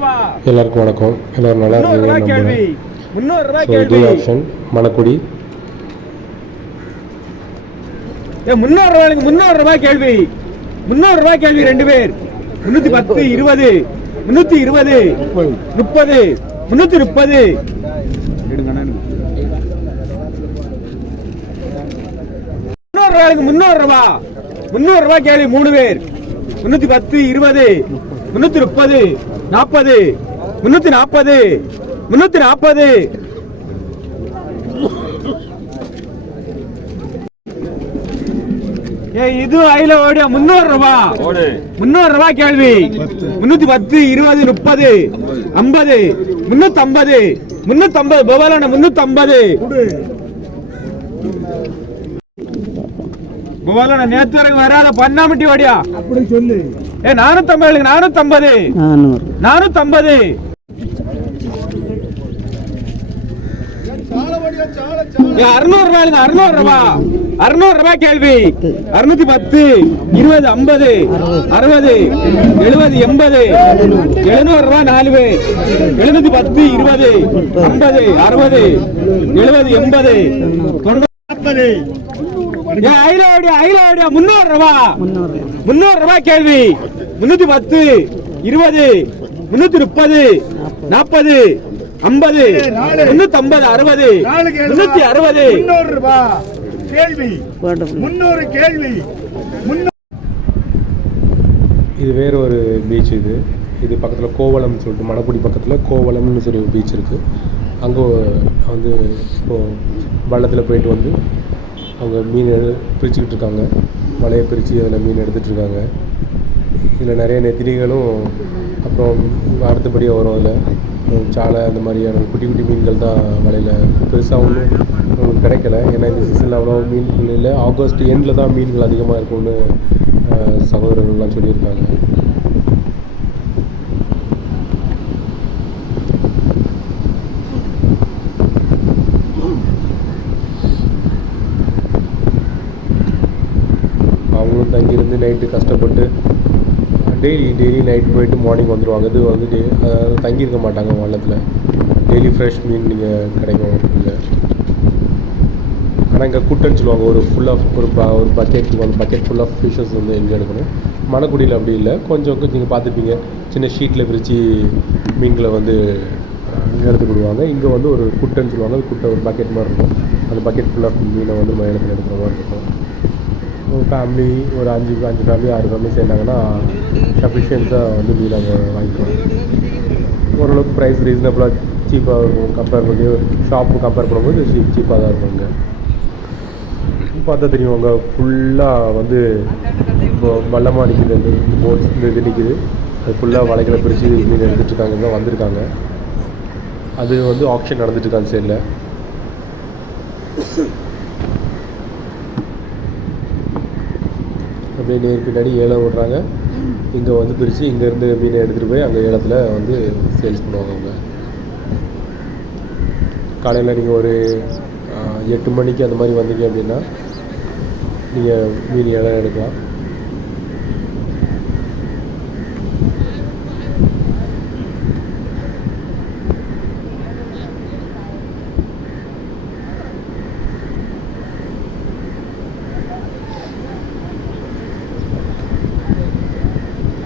எல்லாருக்கும் வணக்கம். எல்லாரும் நல்லா இருக்கீங்க. இதே ஆப்ஷன் மணக்குடி. 300 ரூபாய் கேள்வி. 300 ரூபாய் கேள்வி. 2 பேர் 310 20 320 30 330 300 ரூபாய் 300 ரூபாய் கேள்வி. 3 பேர் 310 20 330 40 340 340 இது ஐல ஓடியா. 300 ரூபாய் கேள்வி. 310 20 30 50 350 350 பவாலான 350 பவாலான நேத்து வரைக்கும் வராத பண்ணாமட்டி ஓடியா. அப்படி சொல்லு. 450 450 450 600 ரூபாய் கேள்வி. 610 20 50 60 70 80 700 ரூபாய் 4 பேர் 710 20 50 60 70 80 300 ரூபாய் கேள்வி. 310 20 330 40 50 350 60 360 300 ரூபாய் கேள்வி. 300 கேள்வி. இது வேற ஒரு பீச். இது பக்கத்தில் கோவளம்னு சொல்லிட்டு மணக்குடி பக்கத்தில் கோவளம்னு சொல்லி ஒரு பீச் இருக்குது. அங்கே வந்து இப்போது வள்ளத்தில் போயிட்டு வந்து அவங்க மீன் பிரிச்சுக்கிட்டு இருக்காங்க. வலையை பிரித்து அதில் மீன் எடுத்துகிட்ருக்காங்க. இதில் நிறைய நெத்திலிகளும் அப்புறம் அடுத்தபடியாக வரும். அதில் சாலை அந்த மாதிரியான குட்டி குட்டி மீன்கள் தான் வலையில். பெருசாக ஒன்றும் கிடைக்கல. ஏன்னா இந்த சீசனில் அவ்வளோ மீன் இல்லை. ஆகஸ்ட் எண்டில் தான் மீன்கள் அதிகமாக இருக்கும்னு சகோதரர்கள்லாம் சொல்லியிருக்காங்க. அவங்களும் தங்கியிருந்து நைட்டு கஷ்டப்பட்டு டெய்லி நைட் போயிட்டு மார்னிங் வந்துடுவாங்க. இது வந்து தங்கியிருக்க மாட்டாங்க வள்ளத்தில். டெய்லி ஃப்ரெஷ் மீன் நீங்கள் கிடைக்கும் இல்லை. ஆனால் இங்கே குட்டைன்னு சொல்லுவாங்க. ஒரு பக்கெட் ஃபுல் ஆஃப் ஃபிஷ்ஷஸ் வந்து எங்கே எடுக்கணும். மணக்குடியில் அப்படி இல்லை. கொஞ்சம் நீங்கள் பார்த்துப்பீங்க, சின்ன ஷீட்டில் பிரித்து மீன்களை வந்து எடுத்துக்கிடுவாங்க. இங்கே வந்து ஒரு குட்டைன்னு சொல்லுவாங்க. அது குட்டை ஒரு பக்கெட் மாதிரி இருக்கும். அந்த பக்கெட் ஃபுல் ஆஃப் மீனை வந்து மயிலத்தில் எடுக்கிற மாதிரி இருக்கும். ஒரு ஃபேமிலி ஒரு 5 ஃபேமிலி 6 ஃபேமிலி சேர்ந்தாங்கன்னா சஃபிஷியன்ஸாக வந்து மீன் அங்கே வாங்கிக்கலாம். ஓரளவுக்கு ப்ரைஸ் ரீசனபிளாக சீப்பாக இருக்கும். கம்பேர் பண்ணி ஷாப்பு கம்பேர் பண்ணும்போது சீப்பாக தான் இருக்கும். இங்கே பார்த்தா தெரியும். அங்கே ஃபுல்லாக வந்து இப்போ வல்லமாக நிற்கிது. அந்த போட்ஸ் இது நிற்கிது. அது ஃபுல்லாக வலைகளை பிரித்து மீன் எடுத்துகிட்ருக்காங்க. தான் வந்திருக்காங்க. அது வந்து ஆக்ஷன் நடந்துட்டுருக்காங்க அந்த சைடில். அப்படியே நேர் பின்னாடி ஏலம் விடுறாங்க. இங்கே வந்து பிரித்து இங்கேருந்து மீனை எடுத்துகிட்டு போய் அங்கே ஏலத்தில் வந்து சேல்ஸ் பண்ணுவாங்க. அவங்க காலையில் நீங்கள் ஒரு 8 மணிக்கு அந்த மாதிரி வந்தீங்க அப்படின்னா நீங்கள் மீன் ஏலம் எடுக்கலாம்.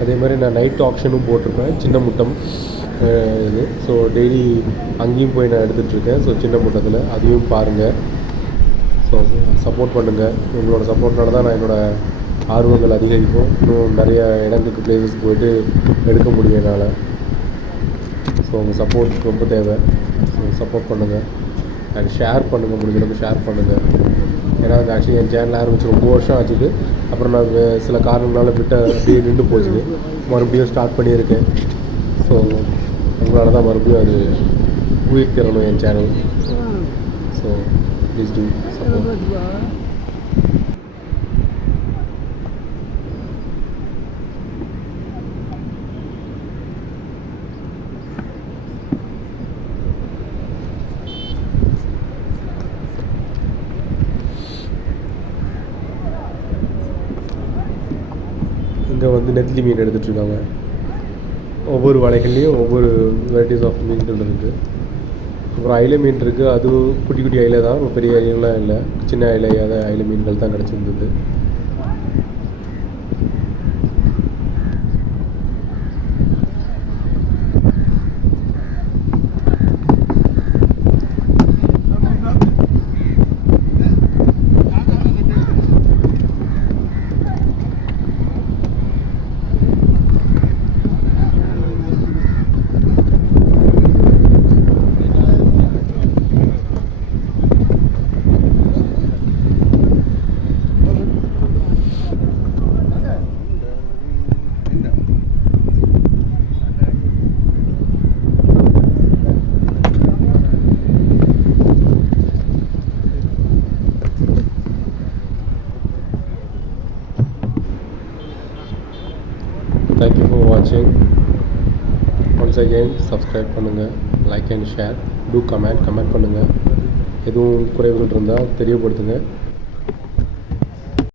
அதே மாதிரி நான் நைட் ஆப்ஷனும் போட்டிருப்பேன். சின்ன முட்டம் இது. ஸோ டெய்லி அங்கேயும் போய் நான் எடுத்துகிட்ருக்கேன். ஸோ சின்ன முட்டத்தில் அதையும் பாருங்கள். ஸோ சப்போர்ட் பண்ணுங்கள். உங்களோட சப்போர்ட்னால தான் நான் என்னோடய ஆர்வங்கள் அதிகரிக்கும். இன்னும் நிறைய இடங்களுக்கு பிளேசஸ் போய்ட்டு எடுக்க முடியும் என்னால். ஸோ உங்கள் சப்போர்ட் ரொம்ப தேவை. ஸோ சப்போர்ட் பண்ணுங்கள் அண்ட் ஷேர் பண்ணுங்கள். முடிஞ்சளவுக்கு ஷேர் பண்ணுங்கள். ஏன்னா அது ஆக்சுவலி என் சேனல் ஆரம்பிச்சு ரொம்ப வருஷம் ஆச்சுது. அப்புறம் நான் சில காரணங்களால் அப்படியே நின்று போச்சுது. மறுபடியும் ஸ்டார்ட் பண்ணியிருக்கேன். ஸோ உங்களால் தான் மறுபடியும் அது உயிர் தரணும் என் channel. So please do support. இங்கே வந்து நெத்திலி மீன் எடுத்துகிட்ருக்காங்க. ஒவ்வொரு வலைகள்லேயும் ஒவ்வொரு வெரைட்டிஸ் ஆஃப் மீன்கள் இருக்குது. அப்புறம் அயிலை மீன் இருக்குது. அது குட்டி குட்டி அயிலை தான், ரொம்ப பெரிய அயிலைலாம் இல்லை, சின்ன அயிலையாத அயிலை மீன்கள் தான் கிடச்சிருந்தது. Thank you for watching. Once again, subscribe பண்ணுங்கள், like and share, do comment பண்ணுங்கள். எதுவும் குறைவுகள் இருந்தால் தெரியப்படுத்துங்க.